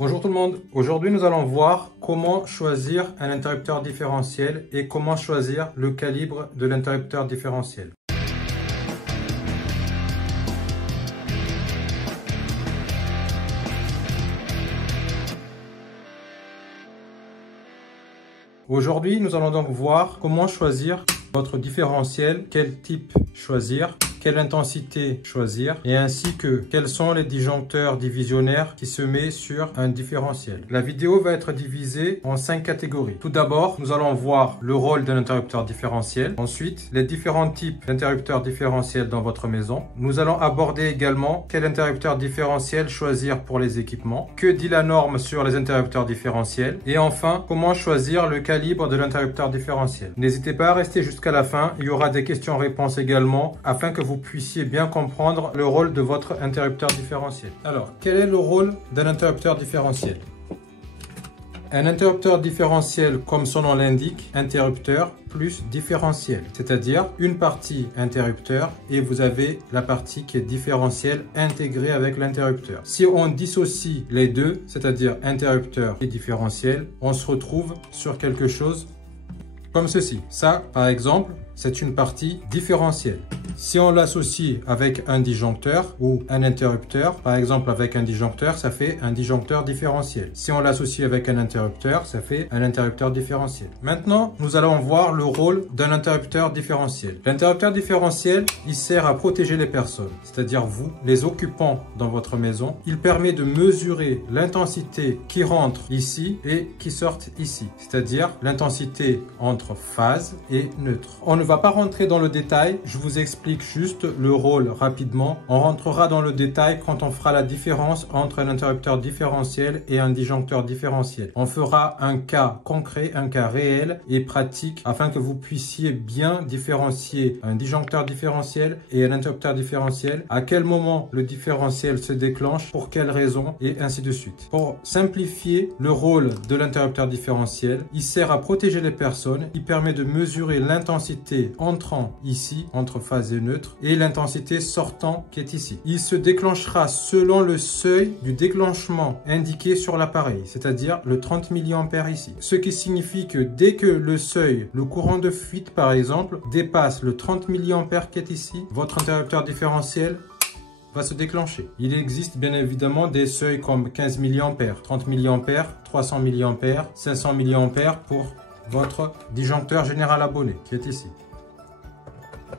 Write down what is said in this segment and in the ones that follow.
Bonjour tout le monde, aujourd'hui nous allons voir comment choisir un interrupteur différentiel et comment choisir le calibre de l'interrupteur différentiel. Aujourd'hui nous allons donc voir comment choisir votre différentiel, quel type choisir, quelle intensité choisir et ainsi que quels sont les disjoncteurs divisionnaires qui se mettent sur un différentiel. La vidéo va être divisée en 5 catégories. Tout d'abord, nous allons voir le rôle d'un interrupteur différentiel. Ensuite, les différents types d'interrupteurs différentiels dans votre maison. Nous allons aborder également quel interrupteur différentiel choisir pour les équipements. Que dit la norme sur les interrupteurs différentiels? Et enfin, comment choisir le calibre de l'interrupteur différentiel. N'hésitez pas à rester jusqu'à la fin. Il y aura des questions-réponses également afin que vous puissiez bien comprendre le rôle de votre interrupteur différentiel. Alors, quel est le rôle d'un interrupteur différentiel? Un interrupteur différentiel, comme son nom l'indique, interrupteur plus différentiel, c'est-à-dire une partie interrupteur et vous avez la partie qui est différentielle intégrée avec l'interrupteur. Si on dissocie les deux, c'est-à-dire interrupteur et différentiel, on se retrouve sur quelque chose comme ceci. Ça, par exemple, c'est une partie différentielle. Si on l'associe avec un disjoncteur ou un interrupteur, par exemple avec un disjoncteur, ça fait un disjoncteur différentiel. Si on l'associe avec un interrupteur, ça fait un interrupteur différentiel. Maintenant, nous allons voir le rôle d'un interrupteur différentiel. L'interrupteur différentiel, il sert à protéger les personnes, c'est-à-dire vous, les occupants dans votre maison. Il permet de mesurer l'intensité qui rentre ici et qui sort ici, c'est-à-dire l'intensité entre phase et neutre. On ne va pas rentrer dans le détail, je vous explique juste le rôle rapidement. On rentrera dans le détail quand on fera la différence entre un interrupteur différentiel et un disjoncteur différentiel. On fera un cas concret, un cas réel et pratique afin que vous puissiez bien différencier un disjoncteur différentiel et un interrupteur différentiel, à quel moment le différentiel se déclenche, pour quelles raisons et ainsi de suite. Pour simplifier le rôle de l'interrupteur différentiel, il sert à protéger les personnes, il permet de mesurer l'intensité entrant ici, entre phase et neutre, et l'intensité sortant qui est ici. Il se déclenchera selon le seuil du déclenchement indiqué sur l'appareil, c'est-à-dire le 30 mA ici. Ce qui signifie que dès que le seuil, le courant de fuite par exemple, dépasse le 30 mA qui est ici, votre interrupteur différentiel va se déclencher. Il existe bien évidemment des seuils comme 15 mA, 30 mA, 300 mA, 500 mA pour votre disjoncteur général abonné qui est ici.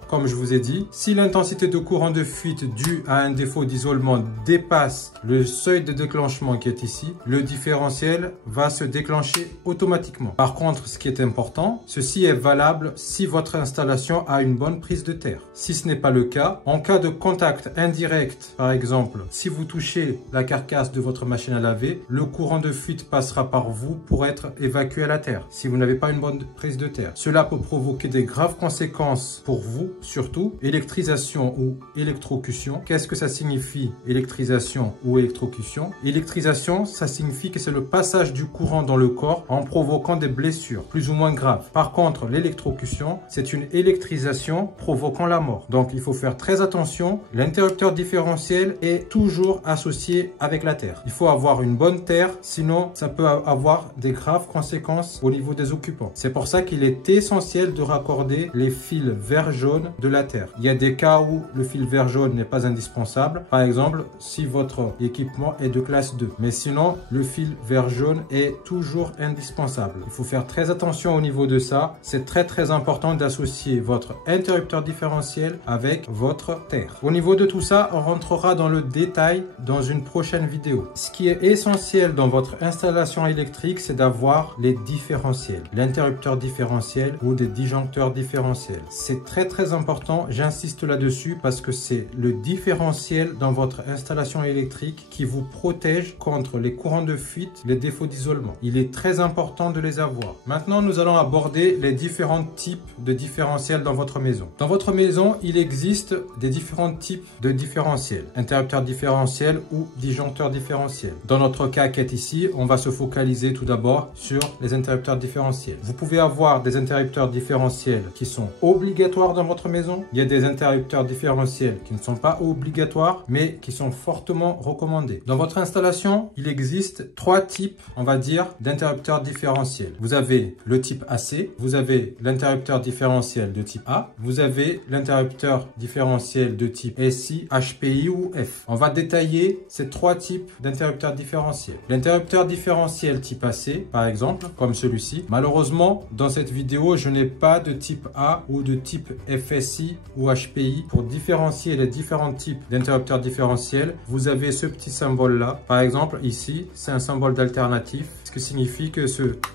Comme je vous ai dit, si l'intensité de courant de fuite due à un défaut d'isolement dépasse le seuil de déclenchement qui est ici, le différentiel va se déclencher automatiquement. Par contre, ce qui est important, ceci est valable si votre installation a une bonne prise de terre. Si ce n'est pas le cas, en cas de contact indirect, par exemple, si vous touchez la carcasse de votre machine à laver, le courant de fuite passera par vous pour être évacué à la terre, si vous n'avez pas une bonne prise de terre. Cela peut provoquer des graves conséquences pour vous. Surtout, électrisation ou électrocution. Qu'est-ce que ça signifie, électrisation ou électrocution? Électrisation, ça signifie que c'est le passage du courant dans le corps en provoquant des blessures plus ou moins graves. Par contre, l'électrocution, c'est une électrisation provoquant la mort. Donc, il faut faire très attention. L'interrupteur différentiel est toujours associé avec la terre. Il faut avoir une bonne terre, sinon ça peut avoir des graves conséquences au niveau des occupants. C'est pour ça qu'il est essentiel de raccorder les fils vert jaune de la terre. Il y a des cas où le fil vert jaune n'est pas indispensable. Par exemple, si votre équipement est de classe 2. Mais sinon, le fil vert jaune est toujours indispensable. Il faut faire très attention au niveau de ça. C'est très important d'associer votre interrupteur différentiel avec votre terre. Au niveau de tout ça, on rentrera dans le détail dans une prochaine vidéo. Ce qui est essentiel dans votre installation électrique, c'est d'avoir les différentiels. L'interrupteur différentiel ou des disjoncteurs différentiels. C'est très important, j'insiste là-dessus parce que c'est le différentiel dans votre installation électrique qui vous protège contre les courants de fuite, les défauts d'isolement. Il est très important de les avoir. Maintenant, nous allons aborder les différents types de différentiels dans votre maison. Dans votre maison, il existe des différents types de différentiels. Interrupteurs différentiels ou disjoncteurs différentiels. Dans notre cas qui est ici, on va se focaliser tout d'abord sur les interrupteurs différentiels. Vous pouvez avoir des interrupteurs différentiels qui sont obligatoires dans votre maison. Il y a des interrupteurs différentiels qui ne sont pas obligatoires, mais qui sont fortement recommandés. Dans votre installation, il existe 3 types, on va dire, d'interrupteurs différentiels. Vous avez le type AC, vous avez l'interrupteur différentiel de type A, vous avez l'interrupteur différentiel de type SI, HPI ou F. On va détailler ces 3 types d'interrupteurs différentiels. L'interrupteur différentiel type AC, par exemple, comme celui-ci. Malheureusement, dans cette vidéo, je n'ai pas de type A ou de type FSI ou HPI. Pour différencier les différents types d'interrupteurs différentiels, vous avez ce petit symbole-là. Par exemple, ici, c'est un symbole d'alternatif, ce qui signifie que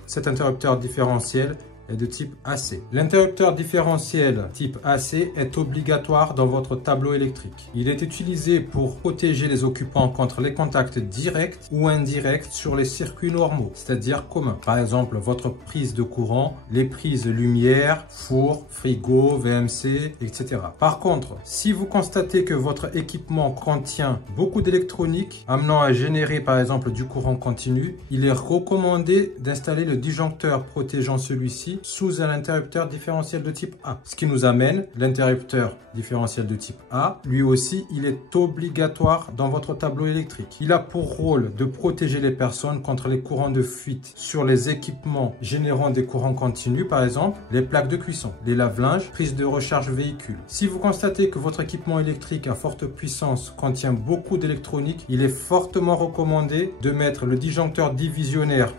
cet interrupteur différentiel est de type AC. L'interrupteur différentiel type AC est obligatoire dans votre tableau électrique. Il est utilisé pour protéger les occupants contre les contacts directs ou indirects sur les circuits normaux, c'est-à-dire communs. Par exemple, votre prise de courant, les prises lumière, four, frigo, VMC, etc. Par contre, si vous constatez que votre équipement contient beaucoup d'électronique amenant à générer par exemple du courant continu, il est recommandé d'installer le disjoncteur protégeant celui-ci sous un interrupteur différentiel de type A. Ce qui nous amène, l'interrupteur différentiel de type A, lui aussi, il est obligatoire dans votre tableau électrique. Il a pour rôle de protéger les personnes contre les courants de fuite sur les équipements générant des courants continus, par exemple, les plaques de cuisson, les lave-linges, prises de recharge véhicule. Si vous constatez que votre équipement électrique à forte puissance contient beaucoup d'électronique, il est fortement recommandé de mettre le disjoncteur divisionnaire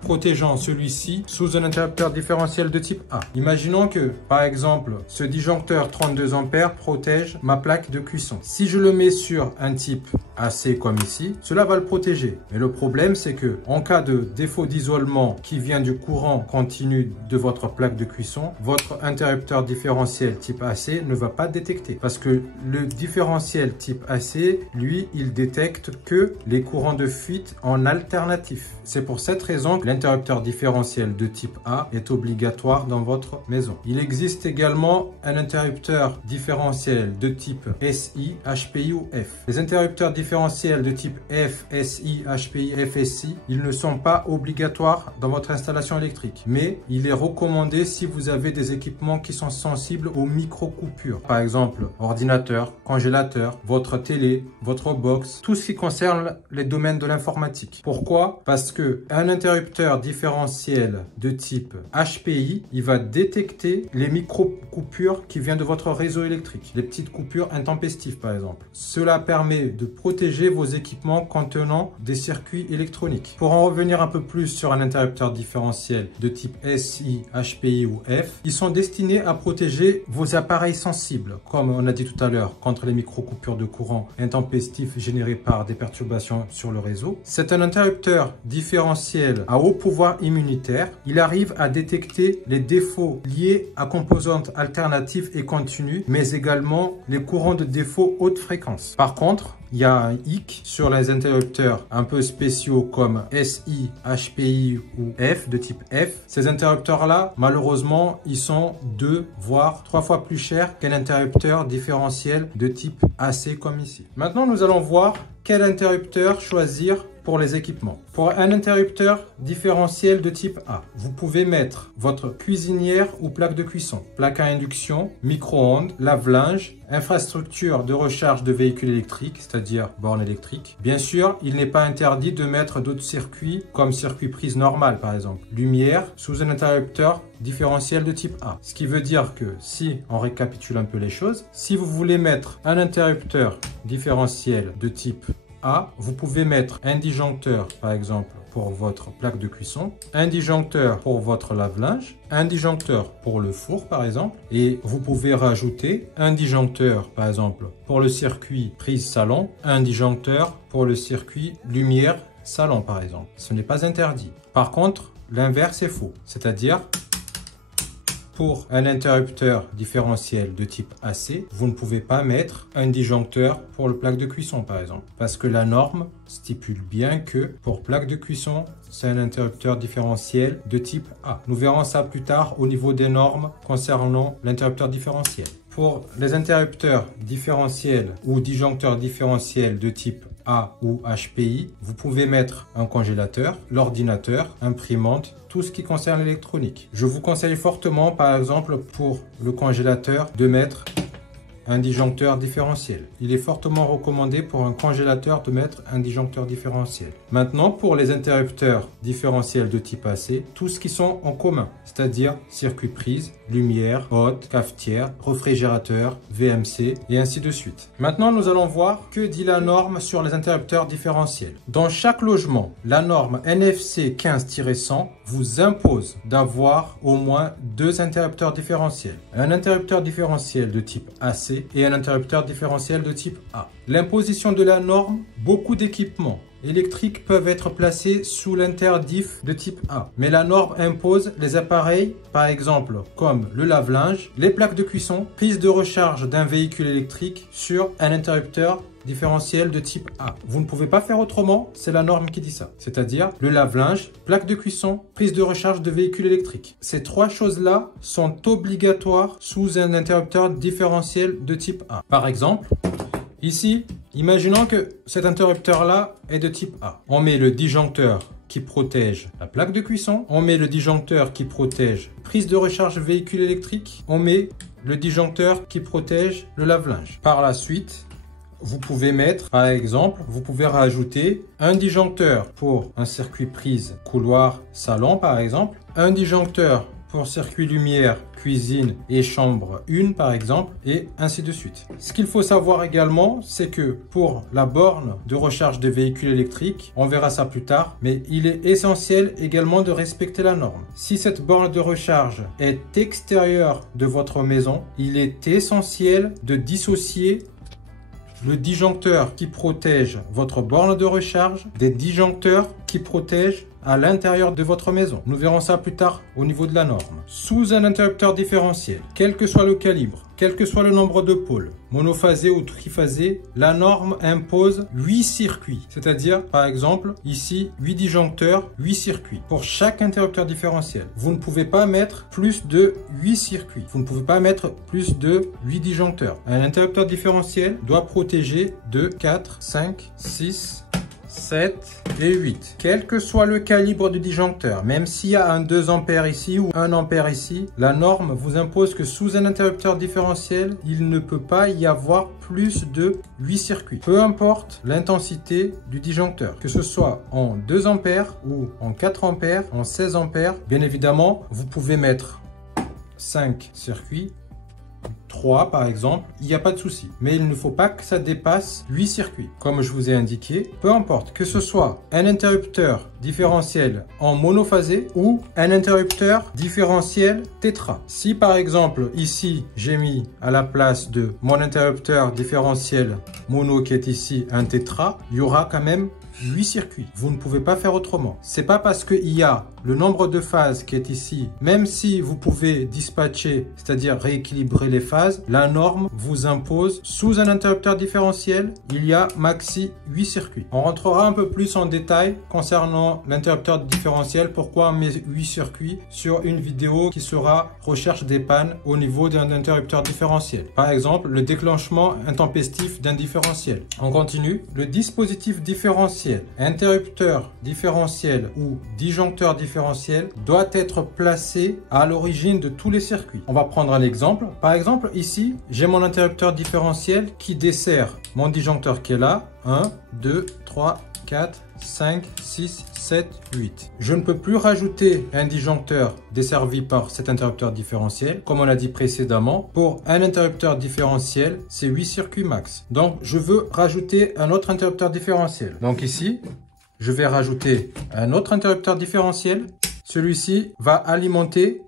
protégeant celui-ci sous un interrupteur différentiel de type A. Imaginons que, par exemple, ce disjoncteur 32 ampères protège ma plaque de cuisson. Si je le mets sur un type AC comme ici, cela va le protéger. Mais le problème, c'est que en cas de défaut d'isolement qui vient du courant continu de votre plaque de cuisson, votre interrupteur différentiel type AC ne va pas détecter. Parce que le différentiel type AC, lui, il détecte que les courants de fuite en alternatif. C'est pour cette raison que l'interrupteur différentiel de type A est obligatoire dans votre maison. Il existe également un interrupteur différentiel de type SI, HPI ou F. Les interrupteurs différentiels de type F, SI, HPI, FSI, ils ne sont pas obligatoires dans votre installation électrique. Mais il est recommandé si vous avez des équipements qui sont sensibles aux micro-coupures. Par exemple, ordinateur, congélateur, votre télé, votre box, tout ce qui concerne les domaines de l'informatique. Pourquoi? Parce que un interrupteur différentiel de type HPI, il va détecter les micro-coupures qui viennent de votre réseau électrique, les petites coupures intempestives par exemple. Cela permet de protéger vos équipements contenant des circuits électroniques. Pour en revenir un peu plus sur un interrupteur différentiel de type SI, HPI ou F, ils sont destinés à protéger vos appareils sensibles, comme on a dit tout à l'heure, contre les micro-coupures de courant intempestifs générées par des perturbations sur le réseau. C'est un interrupteur différentiel à haut pouvoir immunitaire. Il arrive à détecter les défauts liés à composantes alternatives et continues, mais également les courants de défaut haute fréquence. Par contre, il y a un hic sur les interrupteurs un peu spéciaux comme SI, HPI ou F, de type F. Ces interrupteurs-là, malheureusement, ils sont 2 voire 3 fois plus chers qu'un interrupteur différentiel de type AC comme ici. Maintenant, nous allons voir quel interrupteur choisir pour les équipements. Pour un interrupteur différentiel de type A, vous pouvez mettre votre cuisinière ou plaque de cuisson, plaque à induction, micro-ondes, lave-linge, infrastructure de recharge de véhicules électriques, c'est-à-dire borne électrique. Bien sûr, il n'est pas interdit de mettre d'autres circuits, comme circuit prise normal par exemple, lumière, sous un interrupteur différentiel de type A. Ce qui veut dire que si on récapitule un peu les choses, si vous voulez mettre un interrupteur différentiel de type A, vous pouvez mettre un disjoncteur par exemple pour votre plaque de cuisson, un disjoncteur pour votre lave-linge, un disjoncteur pour le four par exemple, et vous pouvez rajouter un disjoncteur par exemple pour le circuit prise salon, un disjoncteur pour le circuit lumière salon par exemple. Ce n'est pas interdit. Par contre, l'inverse est faux, c'est-à-dire pour un interrupteur différentiel de type AC, vous ne pouvez pas mettre un disjoncteur pour le plaque de cuisson par exemple. Parce que la norme stipule bien que pour plaque de cuisson, c'est un interrupteur différentiel de type A. Nous verrons ça plus tard au niveau des normes concernant l'interrupteur différentiel. Pour les interrupteurs différentiels ou disjoncteurs différentiels de type A ou HPI, vous pouvez mettre un congélateur, l'ordinateur, imprimante, tout ce qui concerne l'électronique. Je vous conseille fortement, par exemple, pour le congélateur, de mettre un disjoncteur différentiel. Il est fortement recommandé pour un congélateur de mettre un disjoncteur différentiel. Maintenant, pour les interrupteurs différentiels de type AC, tout ce qui sont en commun, c'est-à-dire circuit prise, lumière, hotte, cafetière, réfrigérateur, VMC et ainsi de suite. Maintenant, nous allons voir que dit la norme sur les interrupteurs différentiels. Dans chaque logement, la norme NFC 15-100 vous impose d'avoir au moins 2 interrupteurs différentiels. Un interrupteur différentiel de type AC et un interrupteur différentiel de type A. L'imposition de la norme, beaucoup d'équipements électriques peuvent être placés sous l'interdif de type A. Mais la norme impose les appareils, par exemple comme le lave-linge, les plaques de cuisson, prise de recharge d'un véhicule électrique sur un interrupteur différentiel de type A. Vous ne pouvez pas faire autrement, c'est la norme qui dit ça. C'est-à-dire le lave-linge, plaque de cuisson, prise de recharge de véhicule électrique. Ces 3 choses-là sont obligatoires sous un interrupteur différentiel de type A. Par exemple, ici, imaginons que cet interrupteur-là est de type A. On met le disjoncteur qui protège la plaque de cuisson. On met le disjoncteur qui protège prise de recharge véhicule électrique. On met le disjoncteur qui protège le lave-linge. Par la suite, vous pouvez mettre, par exemple, vous pouvez rajouter un disjoncteur pour un circuit prise couloir salon, par exemple. Un disjoncteur pour circuit lumière, cuisine et chambre 1 par exemple, et ainsi de suite. Ce qu'il faut savoir également, c'est que pour la borne de recharge de véhicules électriques, on verra ça plus tard, mais il est essentiel également de respecter la norme. Si cette borne de recharge est extérieure de votre maison, il est essentiel de dissocier le disjoncteur qui protège votre borne de recharge des disjoncteurs qui protègent à l'intérieur de votre maison. Nous verrons ça plus tard au niveau de la norme. Sous un interrupteur différentiel, quel que soit le calibre, quel que soit le nombre de pôles, monophasé ou triphasé, la norme impose 8 circuits. C'est-à-dire, par exemple, ici, 8 disjoncteurs, 8 circuits. Pour chaque interrupteur différentiel, vous ne pouvez pas mettre plus de 8 circuits. Vous ne pouvez pas mettre plus de 8 disjoncteurs. Un interrupteur différentiel doit protéger de 4, 5, 6, 7 et 8. Quel que soit le calibre du disjoncteur, même s'il y a un 2 ampères ici ou 1 ampère ici, la norme vous impose que sous un interrupteur différentiel, il ne peut pas y avoir plus de 8 circuits. Peu importe l'intensité du disjoncteur, que ce soit en 2 ampères ou en 4 ampères, en 16 ampères, bien évidemment, vous pouvez mettre 5 circuits, 3 par exemple, il n'y a pas de souci. Mais il ne faut pas que ça dépasse 8 circuits. Comme je vous ai indiqué, peu importe que ce soit un interrupteur différentiel en monophasé ou un interrupteur différentiel tétra. Si par exemple ici j'ai mis à la place de mon interrupteur différentiel mono qui est ici un tétra, il y aura quand même 8 circuits. Vous ne pouvez pas faire autrement. C'est pas parce qu'il y a le nombre de phases qui est ici, même si vous pouvez dispatcher, c'est-à-dire rééquilibrer les phases, la norme vous impose sous un interrupteur différentiel, il y a maxi 8 circuits. On rentrera un peu plus en détail concernant l'interrupteur différentiel, pourquoi on met 8 circuits sur une vidéo qui sera recherche des pannes au niveau d'un interrupteur différentiel. Par exemple, le déclenchement intempestif d'un différentiel. On continue. Le dispositif différentiel, interrupteur différentiel ou disjoncteur différentiel doit être placé à l'origine de tous les circuits. On va prendre un exemple. Par exemple, ici, j'ai mon interrupteur différentiel qui dessert mon disjoncteur qui est là. 1, 2, 3, 4, 5, 6, 7, 8. Je ne peux plus rajouter un disjoncteur desservi par cet interrupteur différentiel. Comme on l'a dit précédemment, pour un interrupteur différentiel, c'est 8 circuits max. Donc, je veux rajouter un autre interrupteur différentiel. Donc ici, je vais rajouter un autre interrupteur différentiel. Celui-ci va alimenter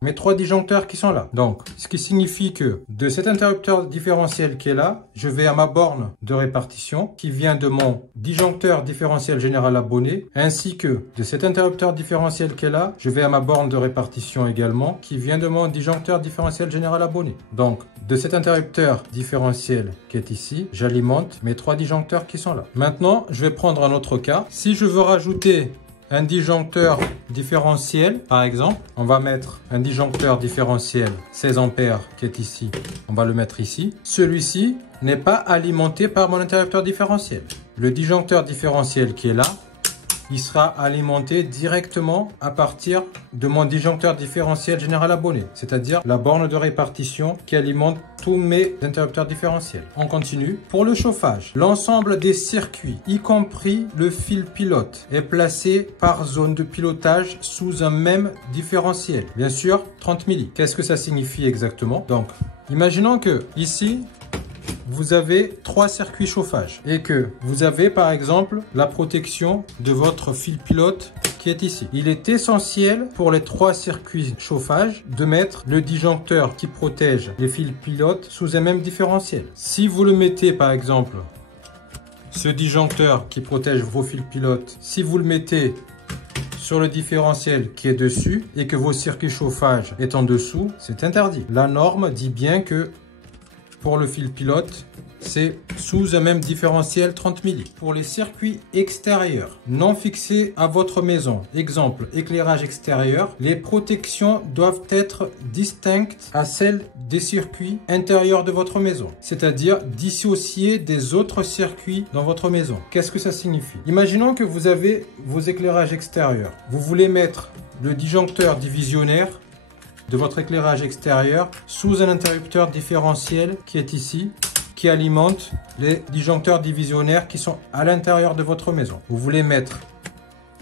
mes 3 disjoncteurs qui sont là. Donc, ce qui signifie que de cet interrupteur différentiel qui est là, je vais à ma borne de répartition qui vient de mon disjoncteur différentiel général abonné, ainsi que de cet interrupteur différentiel qui est là, je vais à ma borne de répartition également qui vient de mon disjoncteur différentiel général abonné. Donc, de cet interrupteur différentiel qui est ici, j'alimente mes 3 disjoncteurs qui sont là. Maintenant, je vais prendre un autre cas. Si je veux rajouter un disjoncteur différentiel, par exemple. On va mettre un disjoncteur différentiel 16 ampères qui est ici. On va le mettre ici. Celui-ci n'est pas alimenté par mon interrupteur différentiel. Le disjoncteur différentiel qui est là, il sera alimenté directement à partir de mon disjoncteur différentiel général abonné, c'est-à-dire la borne de répartition qui alimente tous mes interrupteurs différentiels. On continue. Pour le chauffage, l'ensemble des circuits, y compris le fil pilote, est placé par zone de pilotage sous un même différentiel. Bien sûr, 30 milli. Qu'est-ce que ça signifie exactement? Donc, imaginons que ici, vous avez 3 circuits chauffage et que vous avez par exemple la protection de votre fil pilote qui est ici. Il est essentiel pour les 3 circuits chauffage de mettre le disjoncteur qui protège les fils pilotes sous un même différentiel. Si vous le mettez par exemple, ce disjoncteur qui protège vos fils pilotes, si vous le mettez sur le différentiel qui est dessus et que vos circuits chauffage est en dessous, c'est interdit. La norme dit bien que pour le fil pilote, c'est sous un même différentiel 30 milli. Pour les circuits extérieurs non fixés à votre maison, exemple éclairage extérieur, les protections doivent être distinctes à celles des circuits intérieurs de votre maison, c'est-à-dire dissociées des autres circuits dans votre maison. Qu'est-ce que ça signifie? Imaginons que vous avez vos éclairages extérieurs. Vous voulez mettre le disjoncteur divisionnaire de votre éclairage extérieur sous un interrupteur différentiel qui est ici, qui alimente les disjoncteurs divisionnaires qui sont à l'intérieur de votre maison. Vous voulez mettre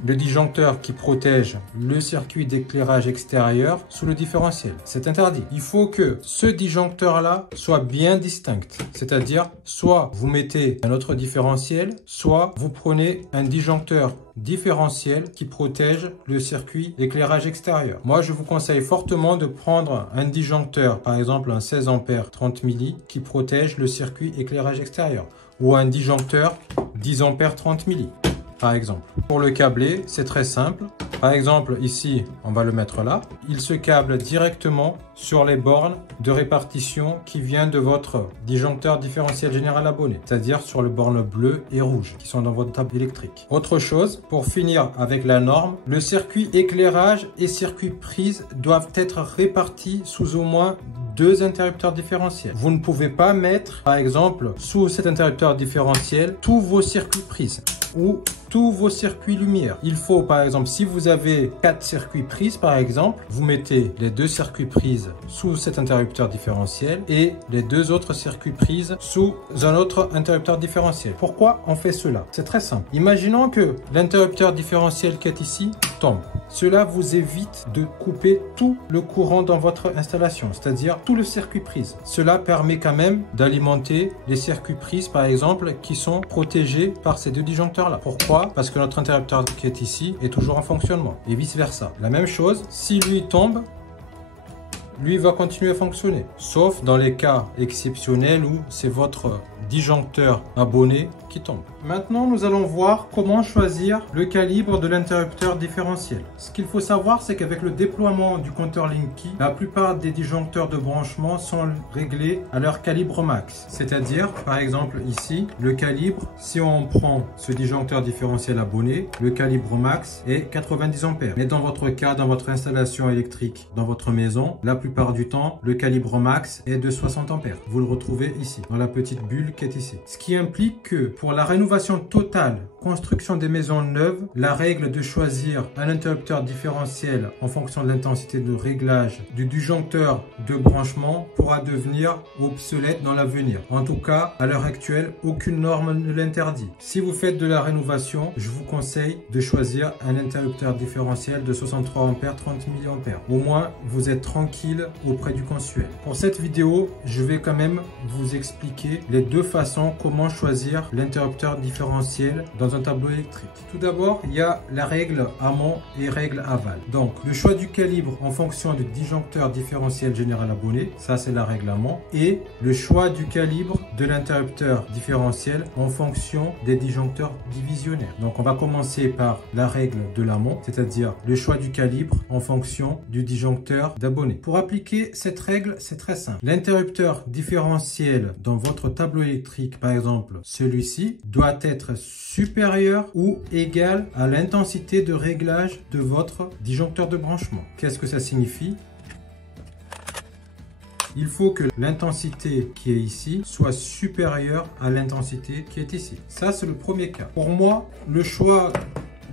le disjoncteur qui protège le circuit d'éclairage extérieur sous le différentiel. C'est interdit. Il faut que ce disjoncteur-là soit bien distinct. C'est-à-dire, soit vous mettez un autre différentiel, soit vous prenez un disjoncteur différentiel qui protège le circuit d'éclairage extérieur. Moi, je vous conseille fortement de prendre un disjoncteur, par exemple un 16 ampères 30 milli, qui protège le circuit éclairage extérieur. Ou un disjoncteur 10 ampères 30 milli. Par exemple. Pour le câbler, c'est très simple. Par exemple, ici, on va le mettre là. Il se câble directement sur les bornes de répartition qui viennent de votre disjoncteur différentiel général abonné, c'est-à-dire sur les bornes bleues et rouges qui sont dans votre table électrique. Autre chose, pour finir avec la norme, le circuit éclairage et circuit prise doivent être répartis sous au moins 2 interrupteurs différentiels. Vous ne pouvez pas mettre, par exemple, sous cet interrupteur différentiel, tous vos circuits prises ou tous vos circuits lumière. Il faut, par exemple, si vous avez 4 circuits prises, par exemple, vous mettez les 2 circuits prises sous cet interrupteur différentiel et les 2 autres circuits prises sous un autre interrupteur différentiel. Pourquoi on fait cela? C'est très simple. Imaginons que l'interrupteur différentiel qui est ici tombe. Cela vous évite de couper tout le courant dans votre installation, c'est-à-dire tout le circuit prise. Cela permet quand même d'alimenter les circuits prises, par exemple, qui sont protégés par ces 2 disjoncteurs-là. Pourquoi? Parce que notre interrupteur qui est ici est toujours en fonctionnement et vice-versa. La même chose, si lui tombe, lui va continuer à fonctionner. Sauf dans les cas exceptionnels où c'est votre disjoncteur abonné qui tombe. Maintenant, nous allons voir comment choisir le calibre de l'interrupteur différentiel. Ce qu'il faut savoir, c'est qu'avec le déploiement du compteur Linky, la plupart des disjoncteurs de branchement sont réglés à leur calibre max. C'est-à-dire, par exemple ici, le calibre, si on prend ce disjoncteur différentiel abonné, le calibre max est 90 ampères. Mais dans votre cas, dans votre installation électrique, dans votre maison, la plupart du temps, le calibre max est de 60 ampères. Vous le retrouvez ici, dans la petite bulle qui est ici. Ce qui implique que pour la rénovation totale, construction des maisons neuves, la règle de choisir un interrupteur différentiel en fonction de l'intensité de réglage du disjoncteur de branchement pourra devenir obsolète dans l'avenir. En tout cas, à l'heure actuelle, aucune norme ne l'interdit. Si vous faites de la rénovation, je vous conseille de choisir un interrupteur différentiel de 63 ampères 30 mA. Au moins, vous êtes tranquille auprès du consuel. Pour cette vidéo, je vais quand même vous expliquer les 2 façons comment choisir l'interrupteur différentiel dans un tableau électrique. Tout d'abord, il y a la règle amont et règle aval. Donc, le choix du calibre en fonction du disjoncteur différentiel général abonné, ça c'est la règle amont, et le choix du calibre de l'interrupteur différentiel en fonction des disjoncteurs divisionnaires. Donc, on va commencer par la règle de l'amont, c'est-à-dire le choix du calibre en fonction du disjoncteur d'abonné. Pour appliquer cette règle, c'est très simple. L'interrupteur différentiel dans votre tableau électrique, par exemple celui-ci, ici doit être supérieur ou égal à l'intensité de réglage de votre disjoncteur de branchement. Qu'est-ce que ça signifie? Il faut que l'intensité qui est ici soit supérieure à l'intensité qui est ici. Ça, c'est le premier cas. Pour moi, le choix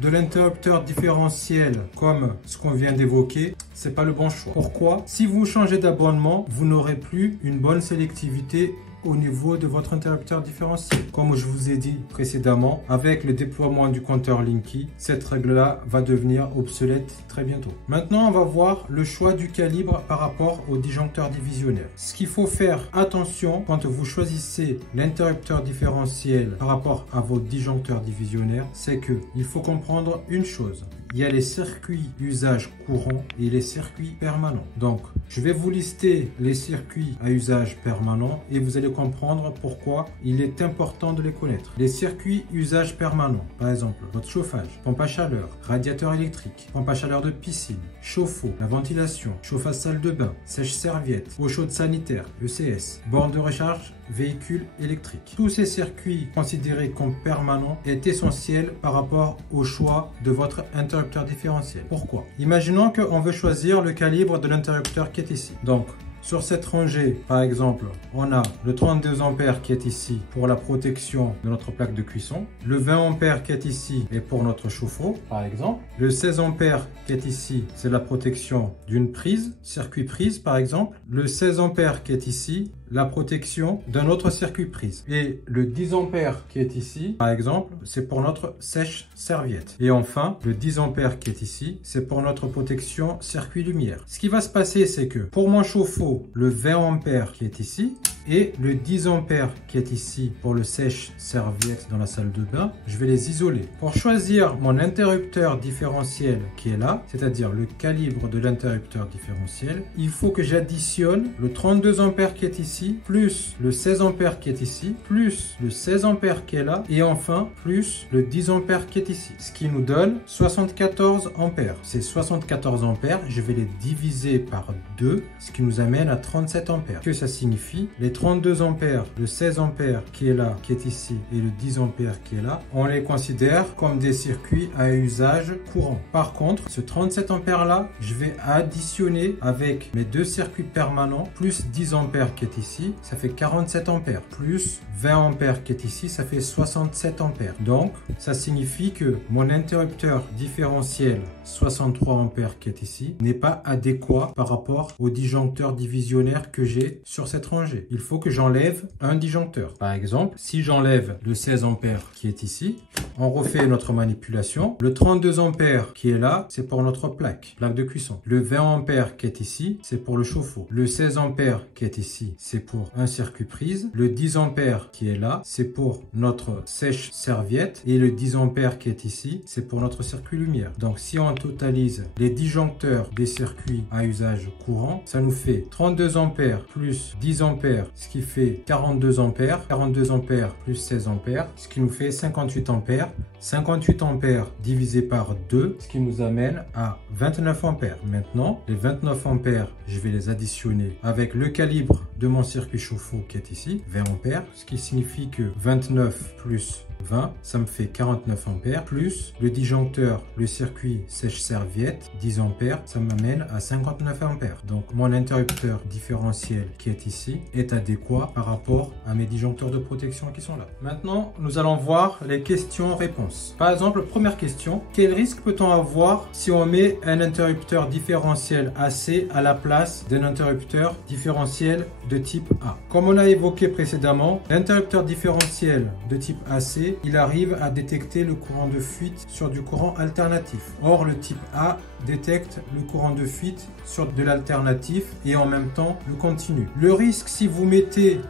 de l'interrupteur différentiel comme ce qu'on vient d'évoquer, c'est pas le bon choix. Pourquoi? Si vous changez d'abonnement, vous n'aurez plus une bonne sélectivité au niveau de votre interrupteur différentiel. Comme je vous ai dit précédemment, avec le déploiement du compteur Linky, cette règle-là va devenir obsolète très bientôt. Maintenant, on va voir le choix du calibre par rapport au disjoncteur divisionnaire. Ce qu'il faut faire attention quand vous choisissez l'interrupteur différentiel par rapport à vos disjoncteurs divisionnaires, c'est que il faut comprendre une chose. Il y a les circuits usage courant et les circuits permanents. Donc, je vais vous lister les circuits à usage permanent et vous allez comprendre pourquoi il est important de les connaître. Les circuits usage permanent, par exemple, votre chauffage, pompe à chaleur, radiateur électrique, pompe à chaleur de piscine, chauffe-eau, la ventilation, chauffage salle de bain, sèche-serviette, eau chaude sanitaire, ECS, borne de recharge, véhicule électrique. Tous ces circuits considérés comme permanents est essentiel par rapport au choix de votre interrupteur différentiel. Pourquoi? Imaginons qu'on veut choisir le calibre de l'interrupteur qui est ici. Donc, sur cette rangée, par exemple, on a le 32 ampères qui est ici pour la protection de notre plaque de cuisson. Le 20 ampères qui est ici est pour notre chauffe-eau, par exemple. Le 16 ampères qui est ici, c'est la protection d'une prise, circuit prise, par exemple. Le 16 ampères qui est ici, la protection d'un autre circuit prise. Et le 10 ampères qui est ici, par exemple, c'est pour notre sèche-serviette. Et enfin, le 10 ampères qui est ici, c'est pour notre protection circuit lumière. Ce qui va se passer, c'est que pour mon chauffe-eau, le 20 ampères qui est ici, et le 10 ampères qui est ici pour le sèche-serviette dans la salle de bain, je vais les isoler. Pour choisir mon interrupteur différentiel qui est là, c'est-à-dire le calibre de l'interrupteur différentiel, il faut que j'additionne le 32 ampères qui est ici, plus le 16 ampères qui est ici, plus le 16 ampères qui est là, et enfin, plus le 10 ampères qui est ici. Ce qui nous donne 74 ampères. Ces 74 ampères, je vais les diviser par 2, ce qui nous amène à 37 ampères. Que ça signifie? Les 32 ampères, le 16 ampères qui est là, qui est ici, et le 10 ampères qui est là, on les considère comme des circuits à usage courant. Par contre, ce 37 ampères là, je vais additionner avec mes deux circuits permanents, plus 10 ampères qui est ici, ça fait 47 ampères, plus 20 ampères qui est ici, ça fait 67 ampères. Donc, ça signifie que mon interrupteur différentiel 63 ampères qui est ici n'est pas adéquat par rapport au disjoncteur divisionnaire que j'ai sur cette rangée. Il faut que j'enlève un disjoncteur. Par exemple, si j'enlève le 16 ampères qui est ici, on refait notre manipulation. Le 32 ampères qui est là, c'est pour notre plaque de cuisson. Le 20 ampères qui est ici, c'est pour le chauffe-eau. Le 16 ampères qui est ici, c'est pour un circuit prise. Le 10 ampères qui est là, c'est pour notre sèche-serviette. Et le 10 ampères qui est ici, c'est pour notre circuit lumière. Donc, si on totalise les disjoncteurs des circuits à usage courant, ça nous fait 32 ampères plus 10 ampères, ce qui fait 42 ampères. 42 ampères plus 16 ampères, ce qui nous fait 58 ampères. 58 ampères divisé par 2, ce qui nous amène à 29 ampères. Maintenant, les 29 ampères, je vais les additionner avec le calibre de mon circuit chauffe-eau qui est ici, 20 ampères, ce qui signifie que 29 plus 20, ça me fait 49 ampères, plus le disjoncteur, le circuit sèche-serviette, 10 ampères, ça m'amène à 59 ampères. Donc, mon interrupteur différentiel qui est ici est adéquat par rapport à mes disjoncteurs de protection qui sont là. Maintenant, nous allons voir les questions-réponses. Par exemple, première question, quel risque peut-on avoir si on met un interrupteur différentiel AC à la place d'un interrupteur différentiel de type A? Comme on a évoqué précédemment, l'interrupteur différentiel de type AC, il arrive à détecter le courant de fuite sur du courant alternatif. Or, le type A détecte le courant de fuite sur de l'alternatif et en même temps le continu. Le risque si vous mettez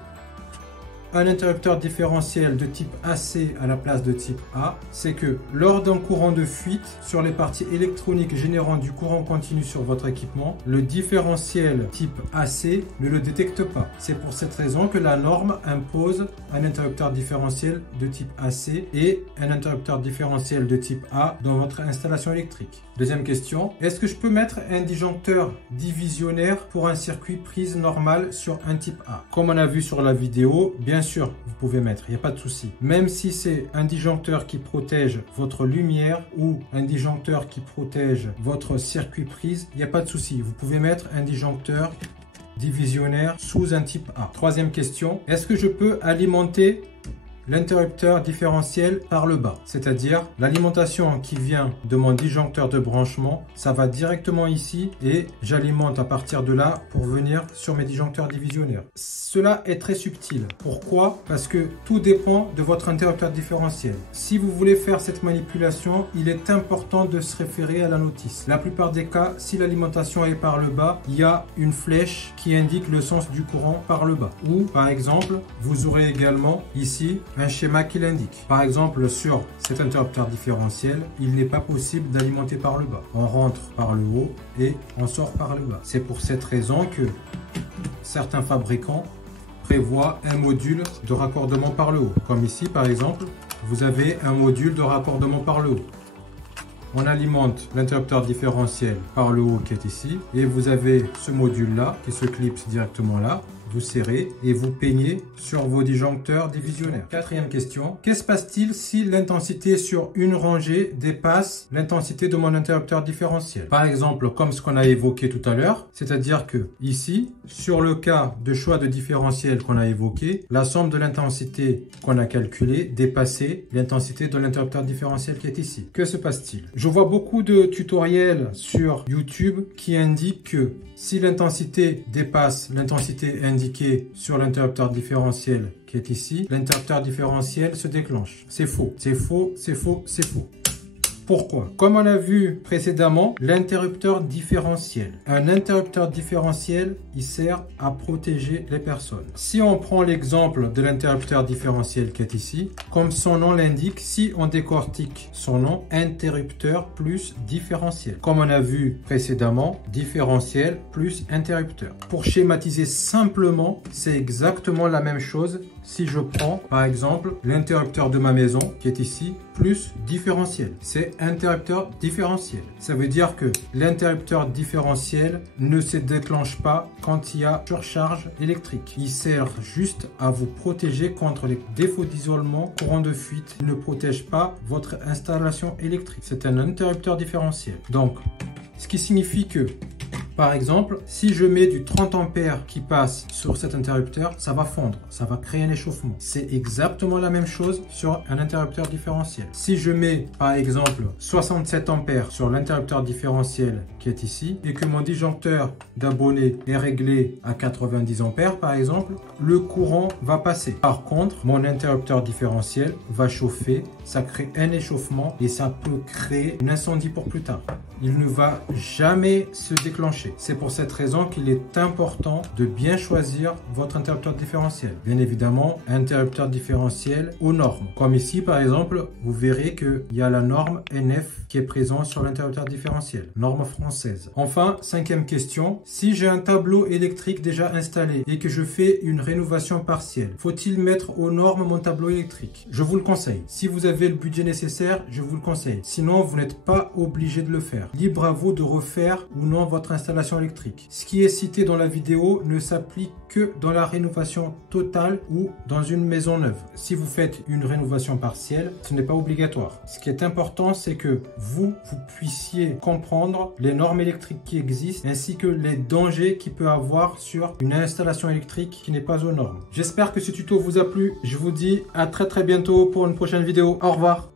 un interrupteur différentiel de type AC à la place de type A, c'est que lors d'un courant de fuite sur les parties électroniques générant du courant continu sur votre équipement, le différentiel type AC ne le détecte pas. C'est pour cette raison que la norme impose un interrupteur différentiel de type AC et un interrupteur différentiel de type A dans votre installation électrique. Deuxième question, est-ce que je peux mettre un disjoncteur divisionnaire pour un circuit prise normal sur un type A? Comme on a vu sur la vidéo, bien bien sûr, vous pouvez mettre, il n'y a pas de souci. Même si c'est un disjoncteur qui protège votre lumière ou un disjoncteur qui protège votre circuit prise, il n'y a pas de souci. Vous pouvez mettre un disjoncteur divisionnaire sous un type A. Troisième question, est-ce que je peux alimenter l'interrupteur différentiel par le bas? C'est-à-dire l'alimentation qui vient de mon disjoncteur de branchement, ça va directement ici et j'alimente à partir de là pour venir sur mes disjoncteurs divisionnaires. Cela est très subtil. Pourquoi? Parce que tout dépend de votre interrupteur différentiel. Si vous voulez faire cette manipulation, il est important de se référer à la notice. La plupart des cas, si l'alimentation est par le bas, il y a une flèche qui indique le sens du courant par le bas. Ou par exemple, vous aurez également ici un schéma qui l'indique. Par exemple, sur cet interrupteur différentiel, il n'est pas possible d'alimenter par le bas. On rentre par le haut et on sort par le bas. C'est pour cette raison que certains fabricants prévoient un module de raccordement par le haut. Comme ici, par exemple, vous avez un module de raccordement par le haut. On alimente l'interrupteur différentiel par le haut qui est ici et vous avez ce module là qui se clipse directement là. Vous serrez et vous peignez sur vos disjoncteurs divisionnaires. Quatrième question, qu'est-ce qui se passe-t-il si l'intensité sur une rangée dépasse l'intensité de mon interrupteur différentiel? Par exemple, comme ce qu'on a évoqué tout à l'heure, c'est-à-dire que ici, sur le cas de choix de différentiel qu'on a évoqué, la somme de l'intensité qu'on a calculée dépassait l'intensité de l'interrupteur différentiel qui est ici. Que se passe-t-il? Je vois beaucoup de tutoriels sur YouTube qui indiquent que si l'intensité dépasse l'intensité indiquée sur l'interrupteur différentiel qui est ici, l'interrupteur différentiel se déclenche. C'est faux, c'est faux, c'est faux, c'est faux. Pourquoi? Comme on a vu précédemment, l'interrupteur différentiel. Un interrupteur différentiel, il sert à protéger les personnes. Si on prend l'exemple de l'interrupteur différentiel qui est ici, comme son nom l'indique, si on décortique son nom, interrupteur plus différentiel. Comme on a vu précédemment, différentiel plus interrupteur. Pour schématiser simplement, c'est exactement la même chose si je prends par exemple l'interrupteur de ma maison qui est ici plus différentiel. C'est interrupteur différentiel. Ça veut dire que l'interrupteur différentiel ne se déclenche pas quand il y a surcharge électrique. Il sert juste à vous protéger contre les défauts d'isolement, courant de fuite. Il ne protège pas votre installation électrique. C'est un interrupteur différentiel. Donc, ce qui signifie que par exemple, si je mets du 30 ampères qui passe sur cet interrupteur, ça va fondre, ça va créer un échauffement. C'est exactement la même chose sur un interrupteur différentiel. Si je mets par exemple 67 ampères sur l'interrupteur différentiel qui est ici et que mon disjoncteur d'abonné est réglé à 90 ampères par exemple, le courant va passer. Par contre, mon interrupteur différentiel va chauffer, ça crée un échauffement et ça peut créer un incendie pour plus tard. Il ne va jamais se déclencher. C'est pour cette raison qu'il est important de bien choisir votre interrupteur différentiel. Bien évidemment, interrupteur différentiel aux normes. Comme ici, par exemple, vous verrez qu'il y a la norme NF qui est présente sur l'interrupteur différentiel. Norme française. Enfin, cinquième question. Si j'ai un tableau électrique déjà installé et que je fais une rénovation partielle, faut-il mettre aux normes mon tableau électrique? Je vous le conseille. Si vous avez le budget nécessaire, je vous le conseille. Sinon, vous n'êtes pas obligé de le faire. Libre à vous de refaire ou non votre installation électrique. Ce qui est cité dans la vidéo ne s'applique que dans la rénovation totale ou dans une maison neuve. Si vous faites une rénovation partielle, ce n'est pas obligatoire. Ce qui est important, c'est que vous puissiez comprendre les normes électriques qui existent ainsi que les dangers qu'il peut avoir sur une installation électrique qui n'est pas aux normes. J'espère que ce tuto vous a plu. Je vous dis à très bientôt pour une prochaine vidéo. Au revoir.